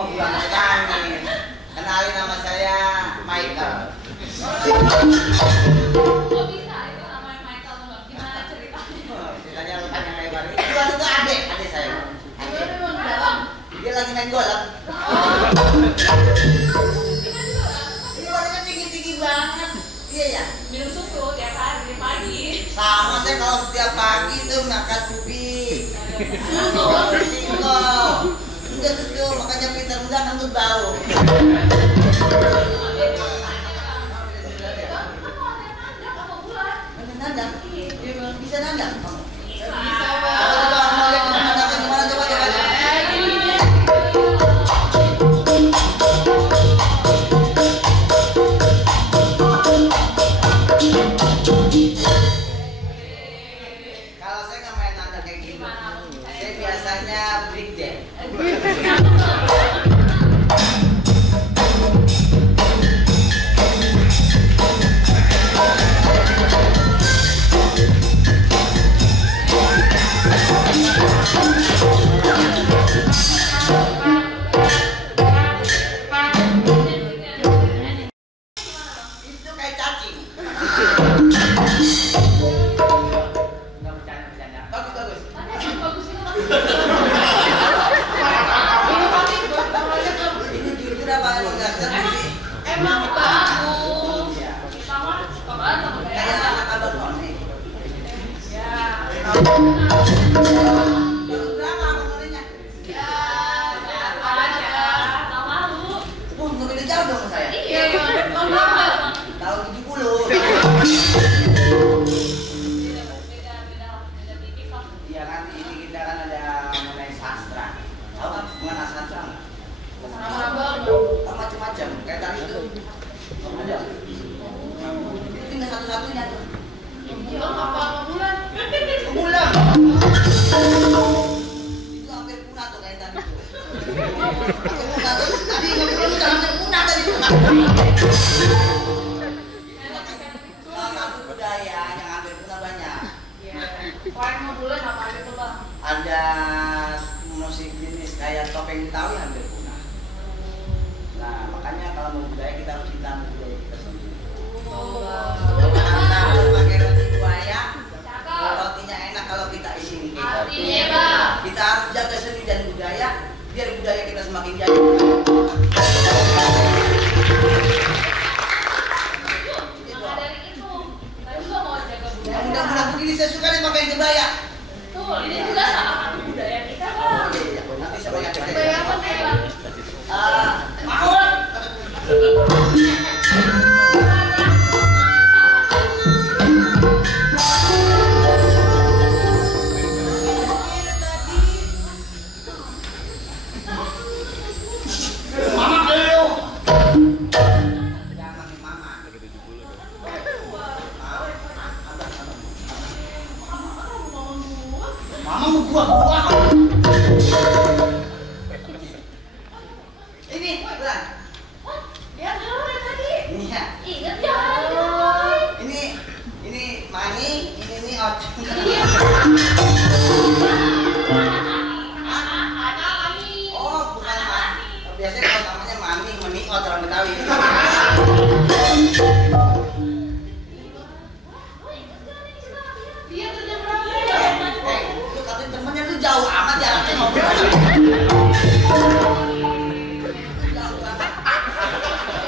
mau bukan Tani. Kenalin nama saya Michael. Kok bisa itu namanya Michael tuh Bang? Gimana ceritanya? Ceritanya lu tanya kayak baru. Itu adik saya. Dia lagi main golf. Ini badannya tinggi-tinggi banget. Iya ya. Minum susu tiap hari pagi. Sama saya kalau setiap pagi tuh makan ubi. Susu. Enggak susu, makanya pintar muda nanggut bau. Nandang? Bisa nandang? Bisa. Kalau saya nggak main nandang kayak gini, saya biasanya break dance. Itu kayak cacing. Nggak bercanda. Bagus. Ini jujur apa emang nggak ngerti? Emang bagus. Iya. Sama apaan sama Kayak kayak. anak abang Noni. Ya. Baru berapa abang Noninya? Ya. Aja. Tahu malu. Nggak beda jauh dong sama saya. Iya. Tahun berapa? Tahun 70. Beda tipis lah. Iya kan, ini kita kan ada mengenai sastra. Tahu kan mengenai sastra nggak? Sama Bang. Macam-macam. Kayak tadi itu. Ada. Itu tinggal satu-satunya tuh. Bang apa bulan? Bulan. Itu hampir punah tuh kayak tadi tuh. Hampir punah tuh. Tadi ngobrol udah hampir punah tadi tuh. Salah satu budaya yang hampir punah banyak. Iya. Selain mau bulan apa aja tuh Bang? Ada musik jenis kayak topeng Betawi hampir punah. Nah, makanya kalau mau budaya kita harus cinta budaya kita sendiri. Kalau pakai roti buaya, rotinya enak kalau kita isi gitu. Iya Bang. Kita harus jaga seni dan budaya biar budaya kita semakin jaya. Maka dari itu, kita juga mau jaga budaya. Mudah-mudahan begini saya suka nih pakai kebaya. Betul, ini juga salah satu budaya kita Bang. Iya, nanti saya pakai Budaya kebaya. apa nih Bang? Mahun. Mama beliau. Jangan manggil mama. Mama mau gua. Ini, Bulan. Dia tahu ya tadi. Ini ya. Ingat ya? Ini Mani, ini Ot. Iya. Ada kami. Oh, bukan Mani. Biasanya kalau namanya Mani, Ot orang Betawi. Dia kerja berapa ya? Lu katanya temennya lu jauh amat ya anaknya ngobrol. Jauh banget.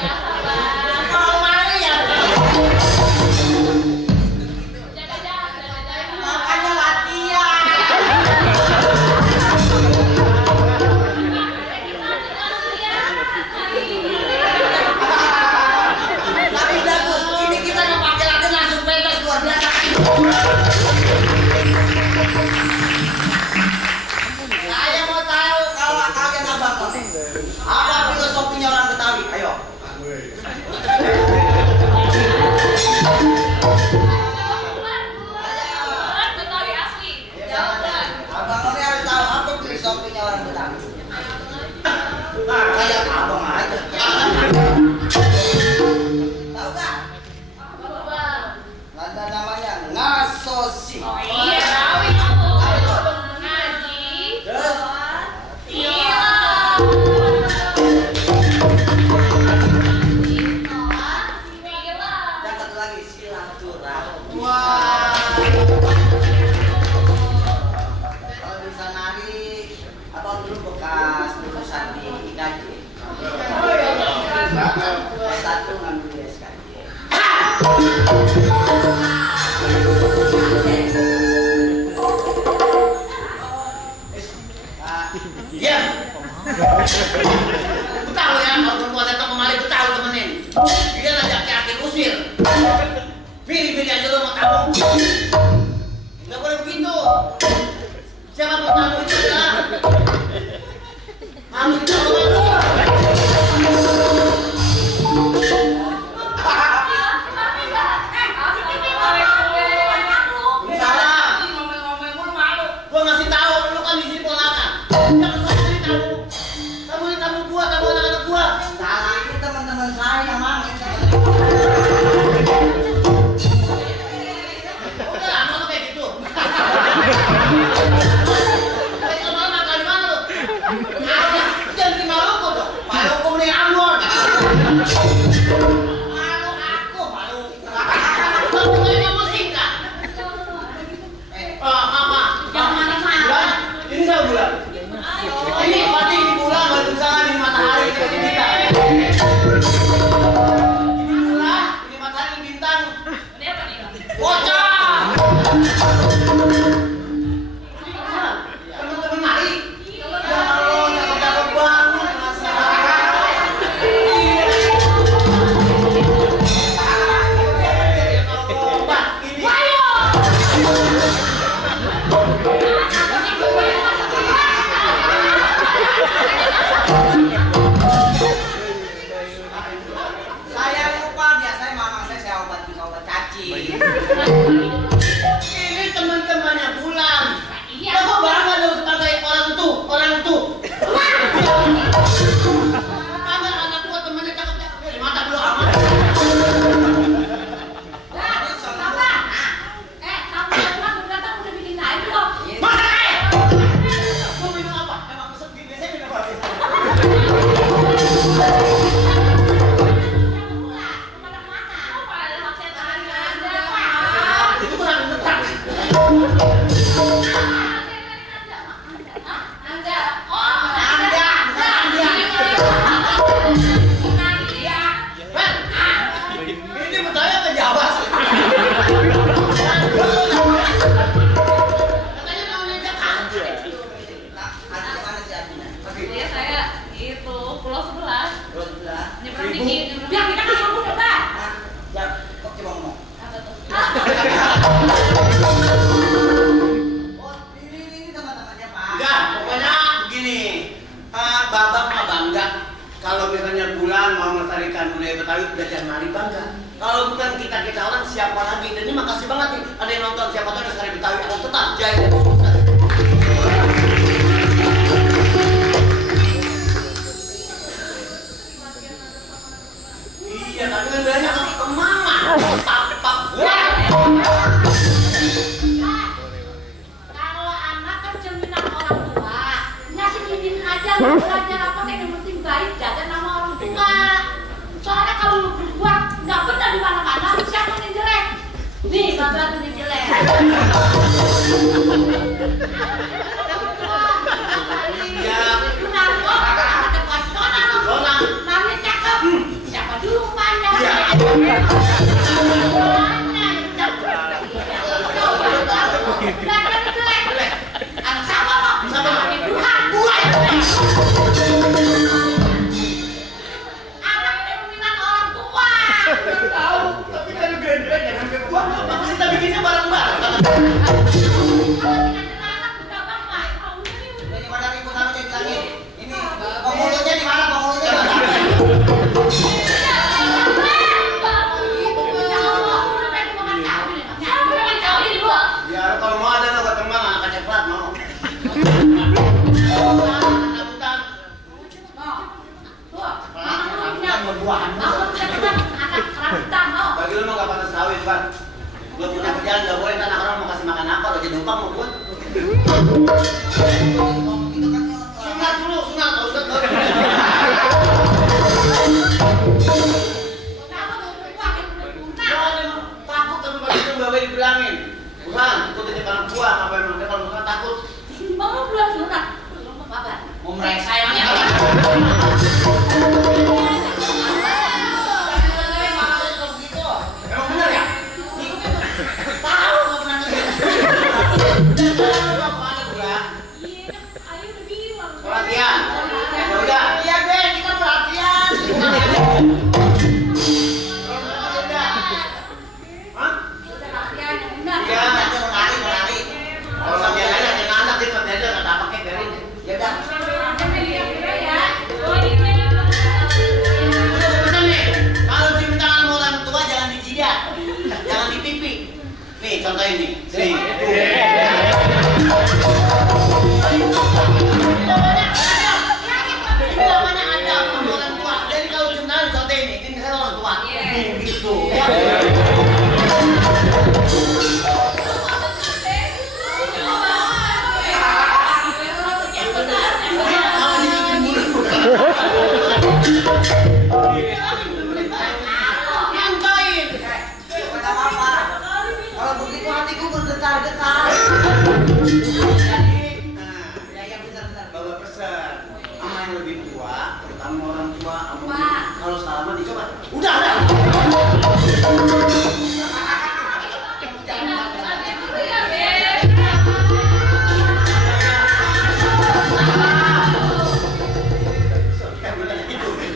Biasa Bang. Mau mana ya? Jaga jarak. Makanya latihan. Tapi bagus. Ini kita mau pakai latihan langsung pentas luar biasa. Saya mau tahu kalau kalian abang None, apa filosofinya orang Betawi? Ayo. Betawi asli. Jawab Bang. Abang None harus tahu apa filosofinya orang Betawi. Kayak abang aja. Tahu nggak? Apa Bang? Ada namanya ngasosi. Iya, tahu itu. Ngaji. Terus? Silang. Satu ngambil di SKY. Diam. Aku tahu ya, kalau perempuan datang kemari, aku tahu temenin. Dia ngajak Ki usir. Pilih-pilih aja lo mau tamu. Nggak boleh begitu. Siapa mau tamu itu adalah harus kita hormati. Gua ngasih tahu, lu kan di sini ponakan. Jangan sampai ini tamu. Kamu ini tamu gua, kamu anak-anak gua. Salah ini teman-teman saya, Mang. Udah, mau kayak gitu. Kayak malam makan di mana lu? Jangan di Maluku dong. Maluku nih Ambon. Malu aku, malu. Kamu ngomong singkat. Mama. Ini saya bulan. Ini pasti di bulan bertusangan di matahari di kita. Ini bulan, ini matahari bintang. Ini apa nih? Bocah. Teman-teman mari. Ya Allah, cakep-cakep banget. Saya lupa biasanya mamang saya obat cacing. Ini teman-temannya Bulan. Iya. Kok bangga dong sebagai orang tuh. Kamu anak gua temannya cakep-cakep. Di mata belum amat. Masa kayak? Mau minum apa? Emang pesen biasanya minum apa? Itu kurang betul. Ini betulnya apa Jawa sih? Katanya mau ngajak aja. Nah, hatinya mana sih hatinya? Iya, saya itu pulau sebelah. Terus sebelah. Nyebrang dikit, biar kita kan mampu debat. Nah, ya, kok coba ngomong. Apa tuh? Oh, ini teman-temannya Pak. Enggak, pokoknya begini. Babak mah bangga. Kalau misalnya Bulan mau melestarikan budaya Betawi, belajar nari bangga. Kalau bukan kita orang siapa lagi? Dan ini makasih banget nih. Ada yang nonton, siapa tahu lestari Betawi akan tetap jaya dan sukses. Iya, tapi kan banyak kaki ke mama. Pak. Kalau anak kan cerminan orang tua, ngasih izin aja lu belajar apa kayak yang penting baik jaga nama orang tua. Soalnya kalau lu berbuat nggak benar di mana-mana, siapa yang jelek? Nih, bapak tuh yang jelek. Iya. Lu nari ada potongan lu. Dona. Nari cakep. Siapa dulu pandang? Iya. Belajar jelek. Anak siapa lo? Siapa lo? Tuhan. Gua ya. Anak cerminan orang tua. Tahu, tapi kan gede jangan ke gua. Apa sih kita bikinnya bareng-bareng? Kalau tidak anak udah bapak. Ini pada ribut sama cek lagi. Ini pemulutnya di mana? Pemulutnya di mana? Ya kalau mau ada lo ketemu anak ceklat mau. Takutan. Bagi lu mah gak pantas kawin, Pak. Lu punya kerjaan gak boleh, kan orang mau kasih makan apa, lo jadi numpang mau gua. Sunat dulu, sunat. Takut tapi begitu Mbak Be dibilangin. Bukan, itu titip anak gua, ngapain mereka kalau bukan takut. Mau mereka sayangnya. Hah? Udah latihan yang benar. Iya, Nanti mau lari. kalau dia nanya anak dia nggak ada nggak pakai berin. Ya udah. Ada media ya. Udah pesan nih, kalau cium tangan sama orang tua jangan di jidat, jangan di pipi. Nih contoh ini. Nih. Mana ada sama orang tua. Jadi kalau cium tangan contoh ini, ini kan orang tua. Gitu. Ya. Nyantain. Bukan apa-apa. Kalau begitu hatiku bergetar-getar. Jadi, Ya yang benar-benar. bawa pesan sama yang lebih tua, terutama orang tua, sama Pak. kalau salaman dicoba. Udah.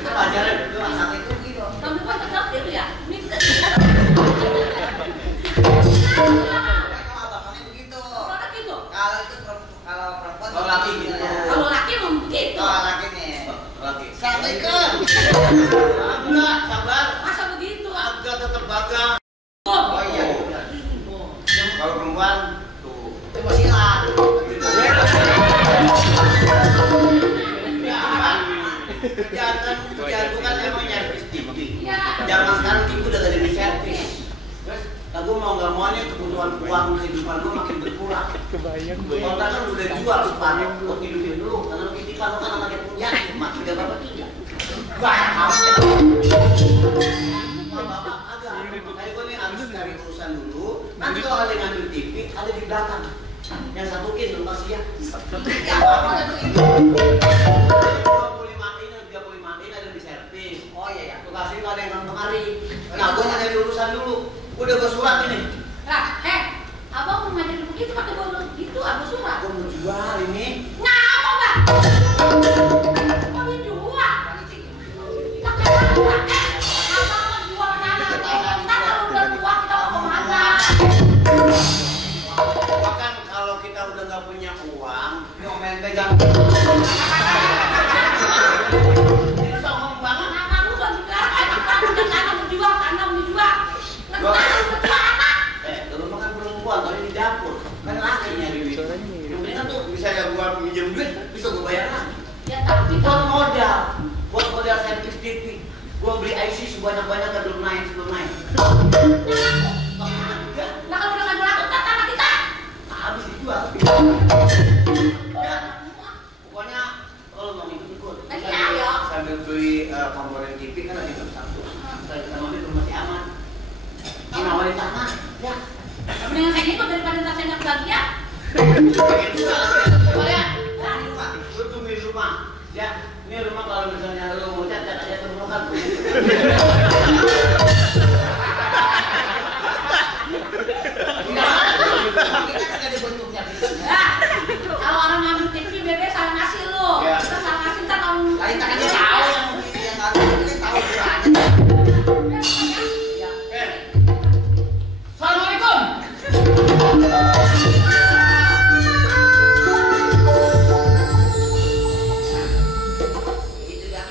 Pelajaran itu Masak itu gitu. Kamu kan tetap gitu ya? Ini kita Kalau abangnya begitu. orang gitu. Kalau itu kalau perempuan. Kalau laki gitu. Kalau laki memang begitu. Kalau laki nih. Lagi. Assalamualaikum. Enggak, sabar. Masa begitu? Agak tetap bagang. Oh iya. Kalau perempuan tuh. Itu mau silat. Kerjaan bukan emang nyervis TV. Iya. Zaman sekarang TV udah gak ada di servis. Terus, aku mau nggak maunya kebutuhan uang kehidupan gue makin berkurang. Kebayang. Kontak kan udah jual separuh, buat hidupin dulu. Karena lu titipan lu kan anaknya punya, makin gak apa-apa tidak. Banyak amat. Bapak agak. Makanya gue nih harus cari urusan dulu. Nanti kalau ada yang ngambil TV, ada di belakang. Yang satu kes lu kasih ya. Ya apa itu? 25 in, 35 in ada di servis. Oh iya ya. Lu kasih nggak ada yang kemari. Nah, gue nyari urusan dulu. Gue udah gue surat ini. Nah, abang mau ngajarin begitu pakai bawa gitu, aku surat. Gue mau jual ini. Ngapa bang? Mau dijual? Pakai apa? Abang mau jual sana, kita kalau udah tua kita mau kemana? Bahkan kalau kita udah nggak punya uang, Ngomen pegang. ini sombong banget. Anak lu kan juga, anak udah sana mau jual, sana mau dijual. Nggak tahu udah tua anak. Dulu makan perempuan, tapi di dapur. Kan laki nyari duit. Yang penting kan tuh bisa ya gua pinjam duit, bisa gua bayar lagi. Ya tapi Buat kalau modal, buat modal servis TV. Gua beli IC sebanyak-banyaknya belum naik. Enggak, nah kalau udah nggak jual tak tanah kita. habis dijual. Ya, pokoknya kalau mau ikut. Lagi ayo. Sambil beli komponen TV kan lagi satu. Kita mampir rumah si Aman. Ini nawarin tanah. Ya. Mendingan saya ikut daripada ntar saya nggak kebagian. Pengen juga lagi. Coba ya. Nah, di rumah. Lu tunggu di rumah. Ya. Ini rumah kalau misalnya lu mau cat aja ke rumah kan. Kita kan ada bentuknya. Nah, kalau orang ngambil TV bebek salah ngasih lu. Ya. Kita salah ngasih ntar kalau Lain tak aja tahu yang mungkin yang nggak tahu kita tahu ukurannya. Ya. Assalamualaikum. Gitu ya.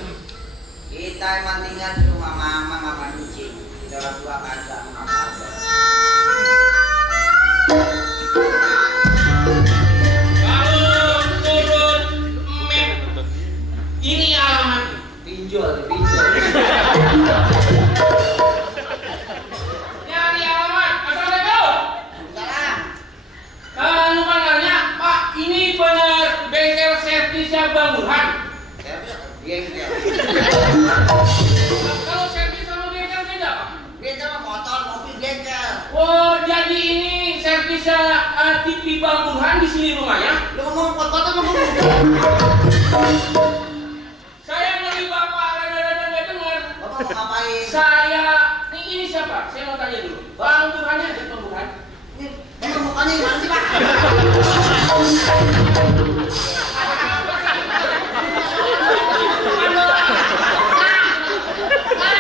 Kita emang tinggal di rumah mama sama Nuci. Kita orang tua kagak apa-apa. Kalau turun map ini alamat Pinjol. nyari alamat. Assalamualaikum. Salam. Lupa nanya, Pak, ini benar bengkel servisnya Bang Burhan? Dia gitu ya. Kalau servis sama bengkel beda, Pak? Beda mah motor, mobil bengkel. Oh, jadi ini servisnya TV Bang Burhan di sini rumahnya? Lu ngomong pot-potan ngomong. Saya ngeri Bapak rada-rada nggak dengar. Bapak mau ngapain? Saya, ini siapa? Saya mau tanya dulu. Bang Burhannya ada Bang Burhan? Ini emang mukanya gimana sih, Pak? Nah,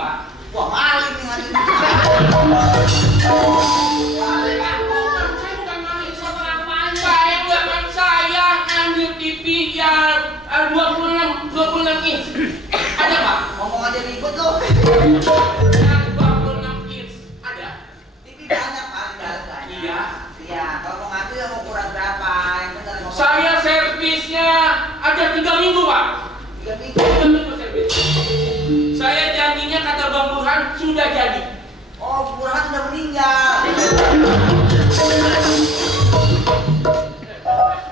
Pak. Wah, maling nih hari ini. Maling Pak, bukan, saya bukan maling, saya orang maling. Saya bukan, saya ambil TV yang 26 inch. Ada Pak? Ngomong aja ribet loh. Yang 26 inch. Ada? TV banyak Pak, banyak. Iya. Iya, kalau mau ngambil mau kurang berapa? Yang benar ngomong. Saya servisnya ada 3 minggu Pak. 3 minggu. 3 minggu servis. Saya janjinya kata Bang Burhan sudah jadi. Oh, Burhan udah meninggal.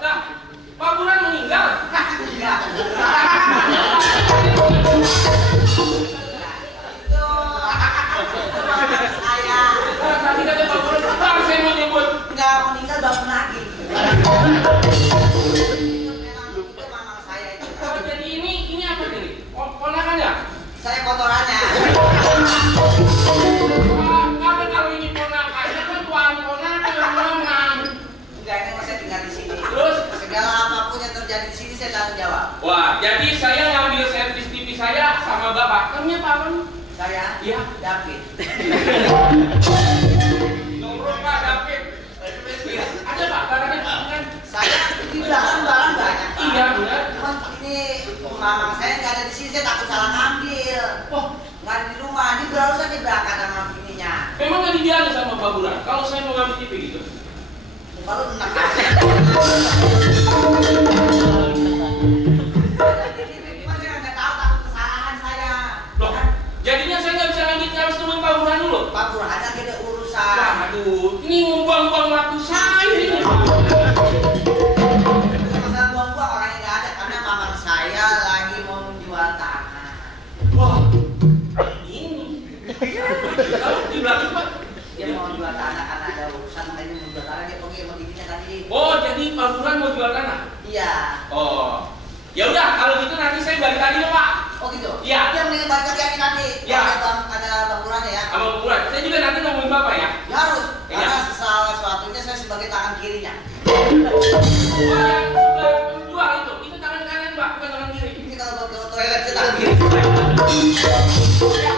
Nah, Pak Burhan meninggal. Enggak. Itu saya. Tadi kata Pak Burhan, Bang saya mau nyebut. Enggak meninggal bangun lagi. Itu mamang saya itu. Oh, jadi ini apa ini? Ponakannya? Saya kotorannya. Karena kalau ini ponakannya kan tuan ponakan yang menang. Enggak, ini masih tinggal di sini. Terus? Segala apapun yang terjadi di sini saya tanggung jawab. Wah, jadi saya ngambil servis TV saya sama Bapak. Namanya apa Bang? Saya? Iya. David. Nomor Pak David. Ada Pak, barangnya kan? Saya di belakang barang banyak Pak. Iya, benar. Cuman ini mamang saya nggak ada di sini, saya takut salah ngambil. Wah, Nggak ada di rumah, ini baru saja berangkat sama ininya. memang nggak dibilangin sama Pak Burhan kalau saya mau ngambil TV gitu. Kalau enak aja. Cuma saya nggak tahu, takut kesalahan saya. Loh, jadinya saya nggak bisa ngambil harus temuin Pak Burhan dulu. Pak Burhan lagi ada urusan. Wah, aduh, ini membuang-buang waktu saya ini. Masalah buang-buang orangnya nggak ada karena mamang saya lagi mau menjual tanah. Wah, ini. Kalau di belakang Pak. Dia mau jual tanah karena ada urusan, makanya mau jual tanah, dia pergi sama giginya tadi. Oh, jadi Pak Burhan mau jual tanah? Iya. Oh, ya udah kalau gitu nanti saya balik lagi ya Pak. Oh gitu. Iya. Dia mending balik lagi nanti. Iya. Ada Bang Burhannya ya. Sama Pak Burhan. Saya juga nanti ngomongin Bapak ya. Ya harus. Iya. Karena salah sesuatunya saya sebagai tangan kirinya. Oh, yang sebelah penjual itu tangan kanan Pak, bukan tangan kiri. Ini kalau buat ke toilet saya tangan kiri. Ya,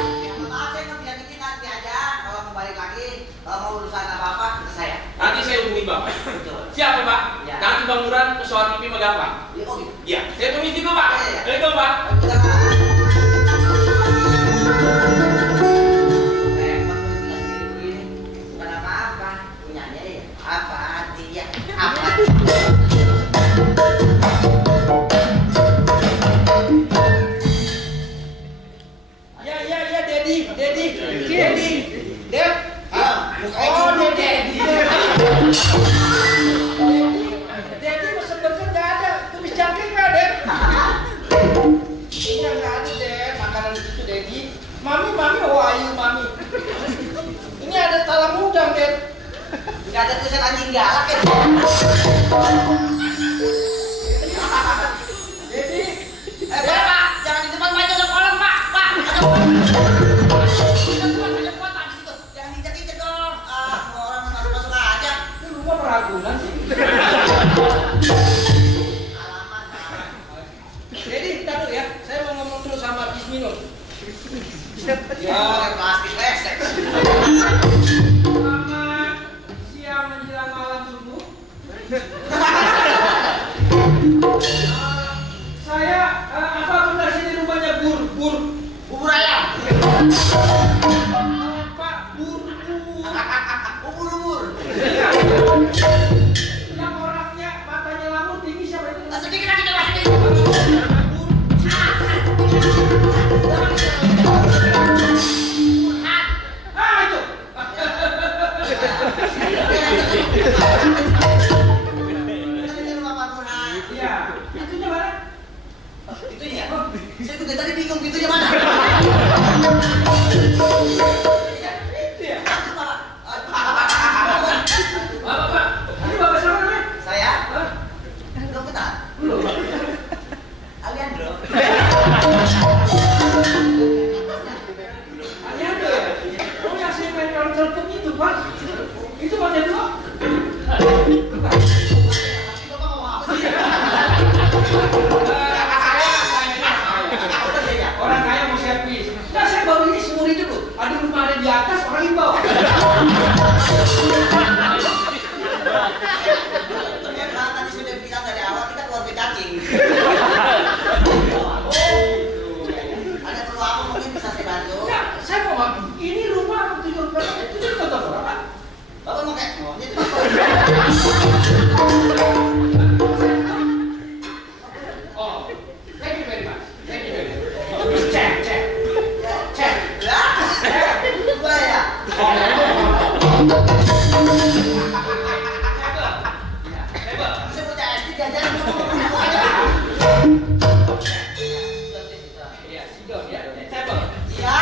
maaf saya nggak bisa bikin nanti aja. Kalau mau balik lagi, kalau mau urusan apa-apa ke saya. Nanti saya hubungi Bapak. Betul. Siap ya Pak? Ya. Nanti Bang Burhan soal TV mah gampang. Ya, oh gitu. Iya, saya permisi dulu Pak. Iya, iya. Assalamualaikum Pak. Kita kan. Bukan apa-apa, punyanya ya. Apa dia? Apa? Ya, Dedi, Dep. Oh, Dedi mah sebenarnya nggak ada. Tumis jangkrik nggak, Dep? Iya nggak ada, Dep. Makanan itu Dedi. Mami, oh ayu Mami. Ini ada talam udang, Dep. Nggak ada tulisan anjing galak ya. Dedi, Pak, jangan di depan baju ada kolam, Pak. Pak, ada kolam. Ada kuat di situ. Jangan injek-injek dong. Ah, mau orang masuk-masuk aja. ini rumah Peragunan sih. Halaman. Dedi, ntar dulu ya. Saya mau ngomong dulu sama Bismino. Ya, plastik resek. Selamat siang menjelang malam subuh. Memang tadi sudah bilang dari awal kita keluarga cacing. Ada perlu apa mungkin bisa saya bantu? Enggak, saya mau ini rumah 7 tahun berapa? Bapak mau kayak ini Oh, thank you very much. Thank you very much. Cek. lah. Dua ya. Saya mau CSD jajan dulu. Iya, sidon ya. Table. Iya.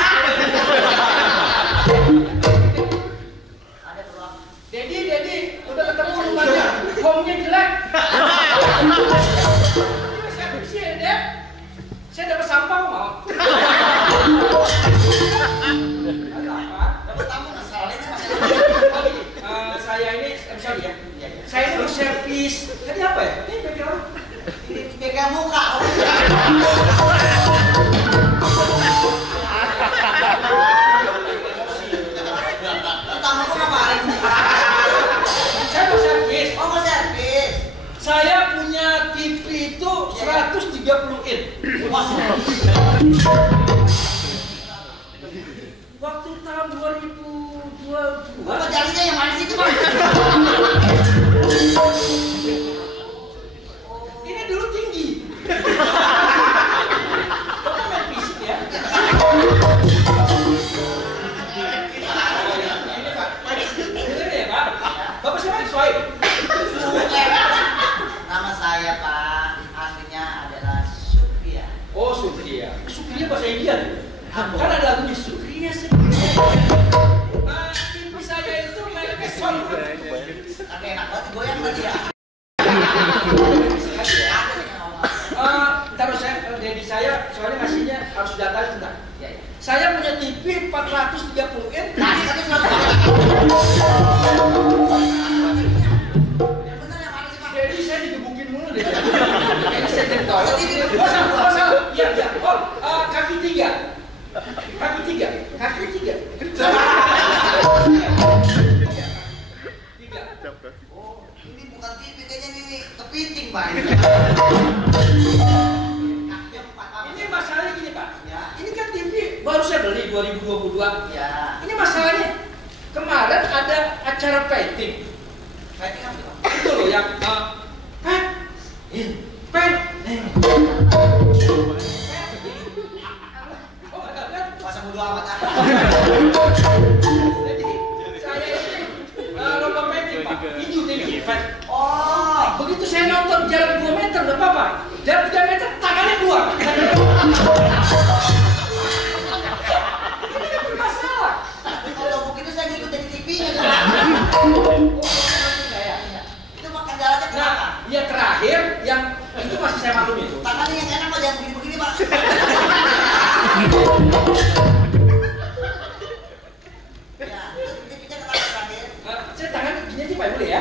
Ada perlu apa? Dedi, udah ketemu rumahnya. Home-nya jelek. Saya bersih ya, Dek. Saya dapat sampah mau. Ada apa? Dapat tamu masalahnya masih Saya ini, sorry ya. Saya ini mau servis. Tadi apa ya? Ini background. ini pegang muka. Tamu kok ngapain? Saya mau servis. Oh mau servis. Saya punya TV itu 130 in. Waktu tahun 2022. Bapak jarinya yang mana sih itu Pak? Ini dulu tinggi. Bapak main fisik ya? Ini Pak. Ini ya Pak. Bapak siapa? Soib. Nama saya Pak, aslinya adalah Sukriya. Oh Sukriya. Sukriya bahasa India. Kan ada lagunya Sukriya Sukriya. TV saya itu mereknya Sony. Tapi enak banget goyang tadi ya. Taruh saya, Dedi saya soalnya ngasihnya harus data sebentar. Iya, iya. Saya punya TV 430 in. Tadi satu. Yang benar yang mana sih Pak? Dedi saya digebukin mulu deh. Kayaknya saya jadi tahu. Oh, TV. Oh salah. Iya. Oh, kaki 3. Kaki 3. Oh, ini bukan TV kayaknya ini kepiting Pak. Ini masalahnya gini Pak. Ya. Ini kan TV baru saya beli 2022. Ya. Ini masalahnya kemarin ada acara painting. Fighting apa Pak? Itu loh yang pen. Oh enggak kan? Masa bodo amat ah. Jadi saya ini lomba painting Pak. Hijau tinggi pen. Oh, Begitu saya nonton jarak 2 meter enggak apa-apa. Jarak 3 meter tangannya keluar. Ini kan bermasalah. kalau begitu saya ngikut dari TV-nya Pak. Itu makan jalannya Nah, kenapa? yang terakhir yang itu masih saya maklum itu. Tangannya yang enak Pak, jangan begini-begini Pak. Ya, itu TV-nya kenapa terakhir? Saya tangan gini aja Pak boleh ya?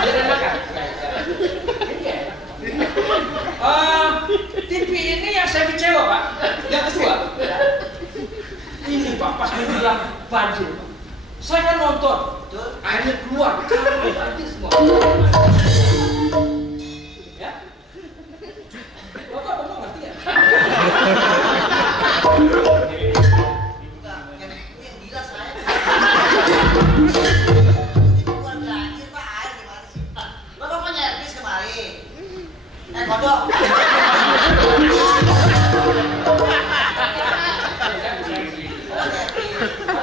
Biar enak kan? Ini ya. TV ini yang saya kecewa Pak. Yang kedua, ini Pak pas dia bilang banjir Pak. Saya kan nonton, Betul. airnya keluar, banjir semua. Ya? Bapak ngerti ya? Enggak, yang gila saya. Ini bukan banjir Pak, air gimana sih? Bapak mau nyervis kemari? Kodok. Tapi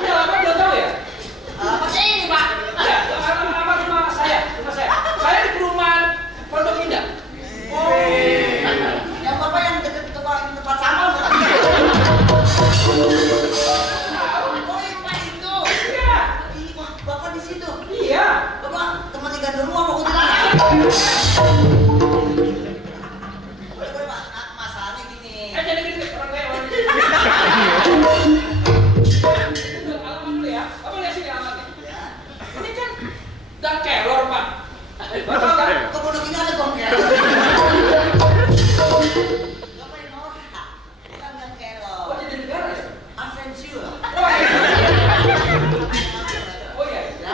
lama belum tahu ya? Apa sih ini Pak? Ya, rumah saya. Saya di perumahan Pondok Indah. Oh, yang Bapak yang dekat tempat sampah bukan? Oh, yang Pak itu. Iya. Ih, Pak, Bapak di situ. Iya. Bapak teman tinggal di rumah mau kuntilanak. Boleh Pak, masalahnya gini. Jadi gini, orang kayak orang ini. Alamat dulu ya. Apa lihat sini alamatnya? Ya. Ini kan dan kelor Pak. Bapak kan? Ke pondok ini ada bongkel. Bapak yang norak. Bukan yang kelor. Oh jadi negara ya? Aventure. Oh iya. Oh iya. Ya.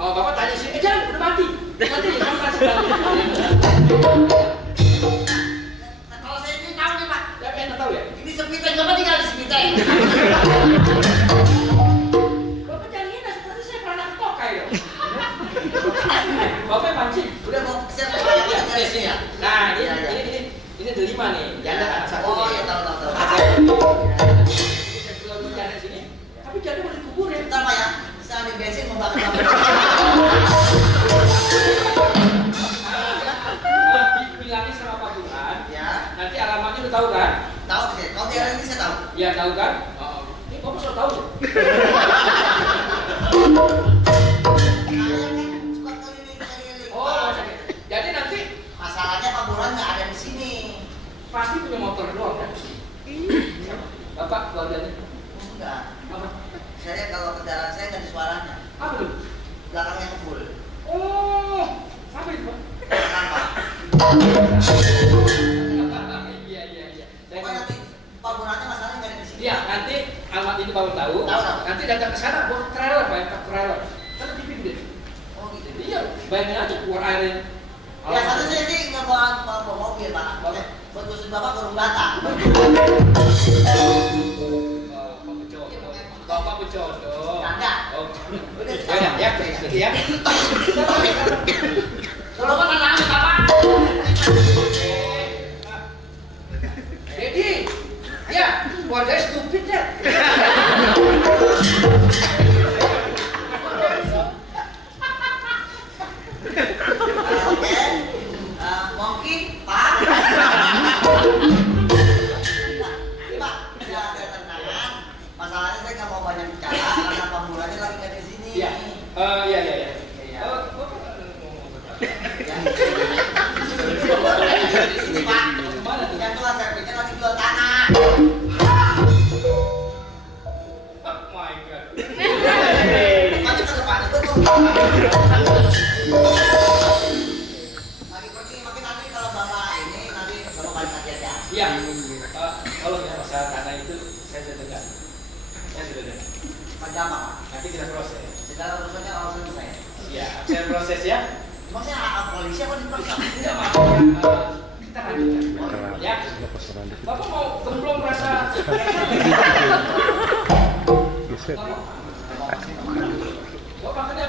Oh, Bapak tanya sini, jangan, udah mati. Nanti sampai sekali. Kalau saya ini tahu nih Pak. Ya, enak tahu ya? Ini sepiteng, Bapak tinggal di sepiteng. Bapak jangan hina, seperti saya pernah ketokai loh. Bapak mancing. Udah mau siapa Ya, dari sini ya? Nah, Iya, iya. ini delima nih. Janda kan satu. Oh iya, tahu. Saya pulang ke janda sini, tapi janda mau dikuburin. Bentar Pak ya, bisa ambil bensin membakar bapak. Bilangin sama Pak Burhan. Ya, Nanti alamatnya udah tahu kan? tahu sih. Kalau di daerah ini saya tahu. Iya tahu kan? Oh, ini Bapak sudah tahu sih. Saya kan suka keliling-keliling. Oh, Pak. jadi nanti Masalahnya Pak Burhan nggak ada di sini. pasti punya motor doang kan? Bapak keluarganya? Enggak. Apa? Saya kalau kendaraan saya nggak ada suaranya. Apa tuh? Belakangnya kebul. Oh, apa itu Pak? Belakang Pak. Iya. Saya Pokoknya nanti Pak Burhannya masalahnya nggak ada di sini. Iya, nanti alamat ini baru tahu. Tahu. Nanti datang ke sana buat trailer, Pak, ya, trailer. Kan TV gede. Oh gitu. Iya, bayangin aja keluar airin. Biasanya saya sih nggak bawa mobil Pak. Buat khusus Bapak burung batang. Bapak berjodoh. Canda. Oh, Udah, ya, ya. Kalau Bapak nanya apa? Jadi, ya, keluarganya stupid ya. Oke. Monkey, Pak. Pak, ya ada tenangan. Masalahnya saya nggak mau banyak bicara karena Pak Burhannya lagi nggak di sini. Iya. Iya. Iya. Bapak ngomong apa? Ya. Di sini Pak. Kemana tuh? Yang tukang servisnya lagi jual tanah. Oh my god. Nanti ke depan itu tuh. Lagi pergi, makin nanti kalau Bapak ini nanti Bapak balik lagi aja. Iya. Kalau ya masalah tanah itu saya sudah dengar. Macam apa? Nanti kita proses. Segala urusannya urusan saya. Iya, saya proses ya. Maksudnya polisi apa diperiksa? Tidak maksudnya kita lanjutkan. Ya. Bapak mau gemblong rasa. Bapak kerja